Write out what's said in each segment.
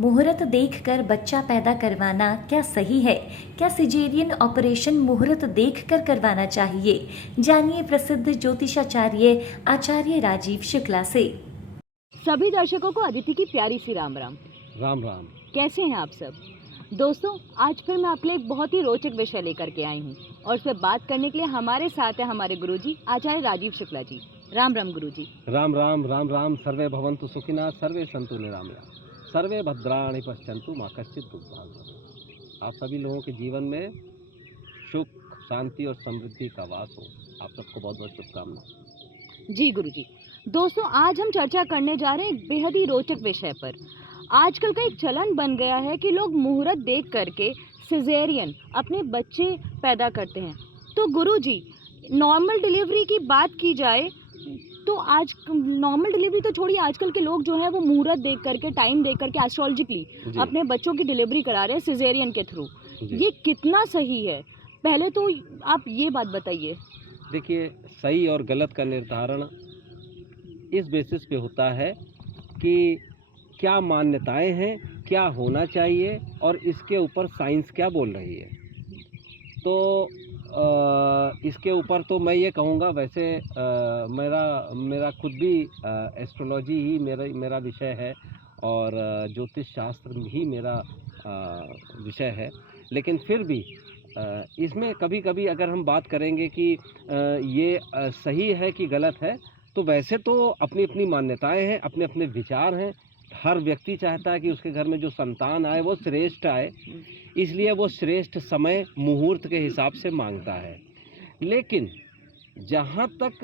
मुहूर्त देखकर बच्चा पैदा करवाना क्या सही है? क्या सिजेरियन ऑपरेशन मुहूर्त देखकर करवाना चाहिए? जानिए प्रसिद्ध ज्योतिषाचार्य आचार्य राजीव शुक्ला से। सभी दर्शकों को अदिति की प्यारी सी राम राम। राम राम। कैसे हैं आप सब दोस्तों? आज फिर मैं आपके लिए एक बहुत ही रोचक विषय लेकर के आई हूँ और उस पर बात करने के लिए हमारे साथ है हमारे गुरुजी आचार्य राजीव शुक्ला जी। राम राम गुरुजी। राम राम राम राम। सर्वे भवन्तु सुखिनः, सर्वे सन्तु निरामया, सर्वे भद्राणि पश्यन्तु मा कश्चित् दुःखभाग्। आप सभी लोगों के जीवन में सुख, शांति और समृद्धि का वास हो। आप सबको बहुत बहुत शुभकामनाएं। जी गुरुजी। दोस्तों, आज हम चर्चा करने जा रहे हैं एक बेहद ही रोचक विषय पर। आजकल का एक चलन बन गया है कि लोग मुहूर्त देख करके सिजेरियन अपने बच्चे पैदा करते हैं। तो गुरुजी, नॉर्मल डिलीवरी की बात की जाए तो आज नॉर्मल डिलीवरी तो छोड़िए, आजकल के लोग जो है वो मुहूर्त देख करके, टाइम देख करके एस्ट्रोलॉजिकली अपने बच्चों की डिलीवरी करा रहे हैं सिजेरियन के थ्रू। ये कितना सही है? पहले तो आप ये बात बताइए। देखिए, सही और गलत का निर्धारण इस बेसिस पे होता है कि क्या मान्यताएं हैं, क्या होना चाहिए और इसके ऊपर साइंस क्या बोल रही है। तो इसके ऊपर तो मैं ये कहूँगा, वैसे मेरा खुद भी एस्ट्रोलॉजी ही मेरा विषय है और ज्योतिष शास्त्र ही मेरा विषय है। लेकिन फिर भी इसमें कभी कभी अगर हम बात करेंगे कि ये सही है कि गलत है, तो वैसे तो अपनी अपनी मान्यताएं हैं, अपने अपने विचार हैं। हर व्यक्ति चाहता है कि उसके घर में जो संतान आए वो श्रेष्ठ आए, इसलिए वो श्रेष्ठ समय मुहूर्त के हिसाब से मांगता है। लेकिन जहाँ तक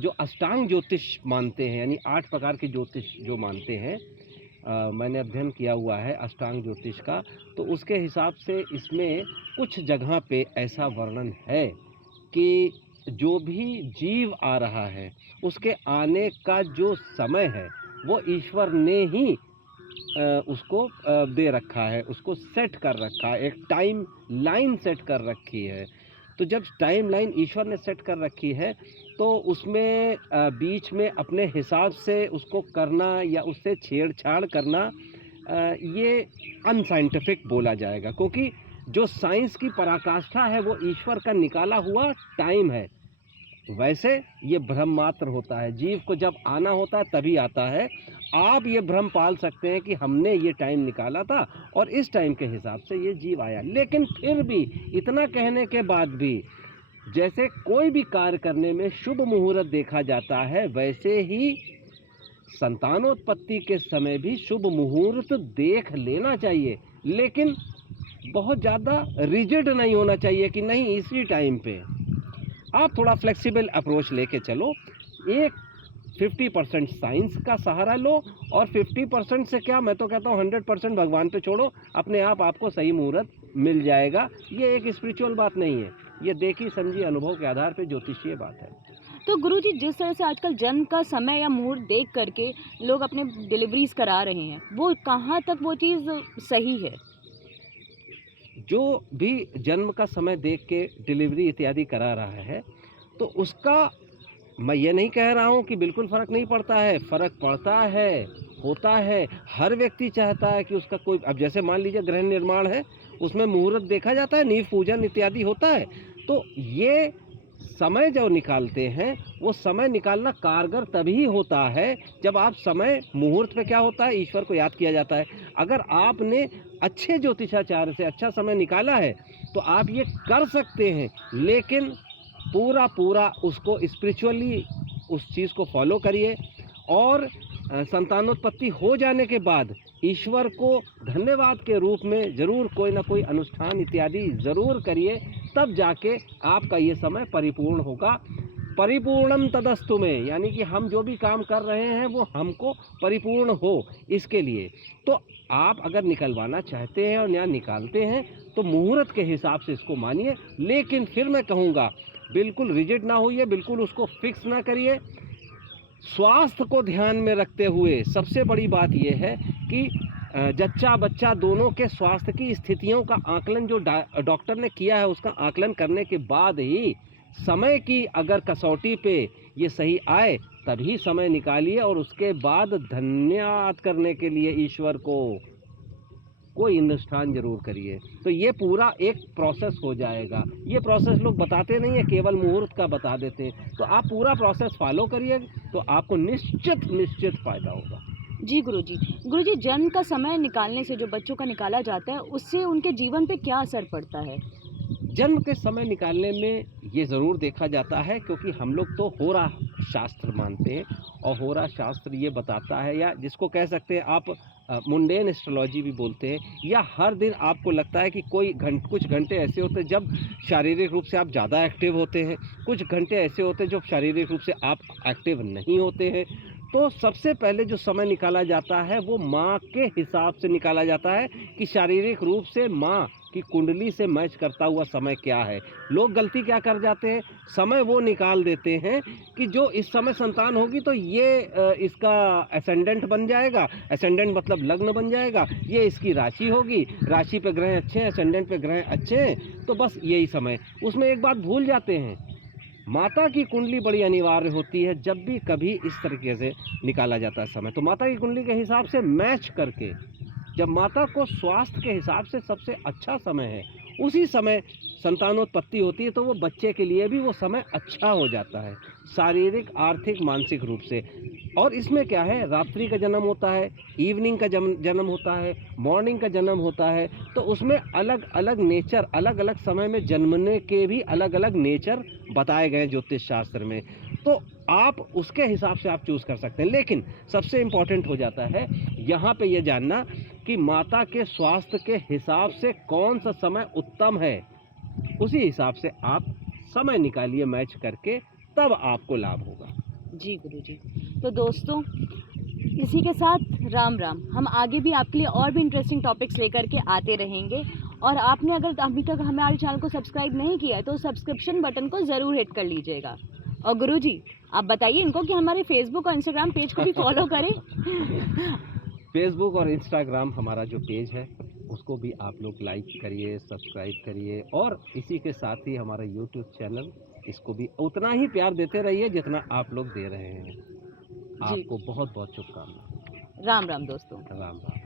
जो अष्टांग ज्योतिष मानते हैं, यानी 8 प्रकार के ज्योतिष जो मानते हैं, मैंने अध्ययन किया हुआ है अष्टांग ज्योतिष का, तो उसके हिसाब से इसमें कुछ जगह पे ऐसा वर्णन है कि जो भी जीव आ रहा है उसके आने का जो समय है वो ईश्वर ने ही उसको दे रखा है, उसको सेट कर रखा है, एक टाइम लाइन सेट कर रखी है। तो जब टाइम लाइन ईश्वर ने सेट कर रखी है तो उसमें बीच में अपने हिसाब से उसको करना या उससे छेड़छाड़ करना ये अनसाइंटिफिक बोला जाएगा, क्योंकि जो साइंस की पराकाष्ठा है वो ईश्वर का निकाला हुआ टाइम है। वैसे ये भ्रम मात्र होता है, जीव को जब आना होता है तभी आता है। आप ये भ्रम पाल सकते हैं कि हमने ये टाइम निकाला था और इस टाइम के हिसाब से ये जीव आया। लेकिन फिर भी इतना कहने के बाद भी, जैसे कोई भी कार्य करने में शुभ मुहूर्त देखा जाता है, वैसे ही संतानोत्पत्ति के समय भी शुभ मुहूर्त देख लेना चाहिए। लेकिन बहुत ज़्यादा रिजिड नहीं होना चाहिए कि नहीं इसी टाइम पे। आप थोड़ा फ्लेक्सिबल अप्रोच लेके चलो। एक 50% साइंस का सहारा लो और 50% से क्या, मैं तो कहता हूँ 100% भगवान पे छोड़ो, अपने आप आपको सही मुहूर्त मिल जाएगा। ये एक स्पिरिचुअल बात नहीं है, ये देखी समझी अनुभव के आधार पे ज्योतिषीय बात है। तो गुरुजी, जिस तरह से आजकल जन्म का समय या मुहूर्त देख करके लोग अपने डिलीवरीज करा रहे हैं, वो कहाँ तक वो चीज़ सही है? जो भी जन्म का समय देख के डिलीवरी इत्यादि करा रहा है, तो उसका मैं ये नहीं कह रहा हूँ कि बिल्कुल फ़र्क नहीं पड़ता है, फ़र्क पड़ता है, होता है। हर व्यक्ति चाहता है कि उसका कोई, अब जैसे मान लीजिए गृह निर्माण है, उसमें मुहूर्त देखा जाता है, नींव पूजन इत्यादि होता है। तो ये समय जो निकालते हैं, वो समय निकालना कारगर तभी होता है जब आप समय मुहूर्त पे क्या होता है, ईश्वर को याद किया जाता है। अगर आपने अच्छे ज्योतिषाचार्य से अच्छा समय निकाला है तो आप ये कर सकते हैं, लेकिन पूरा उसको स्पिरिचुअली उस चीज़ को फॉलो करिए और संतानोत्पत्ति हो जाने के बाद ईश्वर को धन्यवाद के रूप में ज़रूर कोई ना कोई अनुष्ठान इत्यादि ज़रूर करिए, तब जाके आपका ये समय परिपूर्ण होगा। परिपूर्णम तदस्तु में, यानी कि हम जो भी काम कर रहे हैं वो हमको परिपूर्ण हो, इसके लिए। तो आप अगर निकलवाना चाहते हैं और या निकालते हैं तो मुहूर्त के हिसाब से इसको मानिए। लेकिन फिर मैं कहूँगा, बिल्कुल रिजिड ना होइए, बिल्कुल उसको फिक्स ना करिए। स्वास्थ्य को ध्यान में रखते हुए सबसे बड़ी बात यह है कि जच्चा बच्चा दोनों के स्वास्थ्य की स्थितियों का आकलन जो डॉक्टर ने किया है, उसका आकलन करने के बाद ही समय की अगर कसौटी पे ये सही आए तभी समय निकालिए, और उसके बाद धन्यवाद करने के लिए ईश्वर को कोई अनुष्ठान जरूर करिए। तो ये पूरा एक प्रोसेस हो जाएगा। ये प्रोसेस लोग बताते नहीं है, केवल मुहूर्त का बता देते हैं। तो आप पूरा प्रोसेस फॉलो करिए तो आपको निश्चित फायदा होगा। जी गुरुजी। गुरुजी, जन्म का समय निकालने से, जो बच्चों का निकाला जाता है, उससे उनके जीवन पे क्या असर पड़ता है? जन्म के समय निकालने में ये ज़रूर देखा जाता है, क्योंकि हम लोग तो होरा शास्त्र मानते हैं, और होरा शास्त्र ये बताता है, या जिसको कह सकते हैं आप मुंडेन एस्ट्रोलॉजी भी बोलते हैं, या हर दिन आपको लगता है कि कुछ घंटे ऐसे होते हैं जब शारीरिक रूप से आप ज़्यादा एक्टिव होते हैं, कुछ घंटे ऐसे होते हैं जब शारीरिक रूप से आप एक्टिव नहीं होते हैं। तो सबसे पहले जो समय निकाला जाता है वो माँ के हिसाब से निकाला जाता है कि शारीरिक रूप से माँ की कुंडली से मैच करता हुआ समय क्या है। लोग गलती क्या कर जाते हैं, समय वो निकाल देते हैं कि जो इस समय संतान होगी तो ये इसका एसेंडेंट बन जाएगा, एसेंडेंट मतलब लग्न बन जाएगा, ये इसकी राशि होगी, राशि पे ग्रह अच्छे हैं, एसेंडेंट पे ग्रह अच्छे हैं, तो बस यही समय। उसमें एक बात भूल जाते हैं, माता की कुंडली बड़ी अनिवार्य होती है जब भी कभी इस तरीके से निकाला जाता है समय। तो माता की कुंडली के हिसाब से मैच करके, जब माता को स्वास्थ्य के हिसाब से सबसे अच्छा समय है, उसी समय संतानोत्पत्ति होती है, तो वो बच्चे के लिए भी वो समय अच्छा हो जाता है, शारीरिक, आर्थिक, मानसिक रूप से। और इसमें क्या है, रात्रि का जन्म होता है, इवनिंग का जन्म होता है, मॉर्निंग का जन्म होता है, तो उसमें अलग अलग नेचर, अलग अलग समय में जन्मने के भी अलग अलग नेचर बताए गए ज्योतिष शास्त्र में। तो आप उसके हिसाब से आप चूज़ कर सकते हैं। लेकिन सबसे इम्पॉर्टेंट हो जाता है यहाँ पे ये जानना कि माता के स्वास्थ्य के हिसाब से कौन सा समय उत्तम है, उसी हिसाब से आप समय निकालिए मैच करके, तब आपको लाभ होगा। जी गुरुजी। तो दोस्तों, इसी के साथ राम राम। हम आगे भी आपके लिए और भी इंटरेस्टिंग टॉपिक्स लेकर के आते रहेंगे, और आपने अगर अभी तक हमारे चैनल को सब्सक्राइब नहीं किया है तो सब्सक्रिप्शन बटन को ज़रूर हिट कर लीजिएगा। और गुरुजी, आप बताइए इनको कि हमारे फेसबुक और इंस्टाग्राम पेज को भी फॉलो करें। फेसबुक और इंस्टाग्राम हमारा जो पेज है उसको भी आप लोग लाइक करिए, सब्सक्राइब करिए, और इसी के साथ ही हमारा यूट्यूब चैनल, इसको भी उतना ही प्यार देते रहिए जितना आप लोग दे रहे हैं। आपको बहुत बहुत शुभकामनाएं। राम राम दोस्तों। राम राम।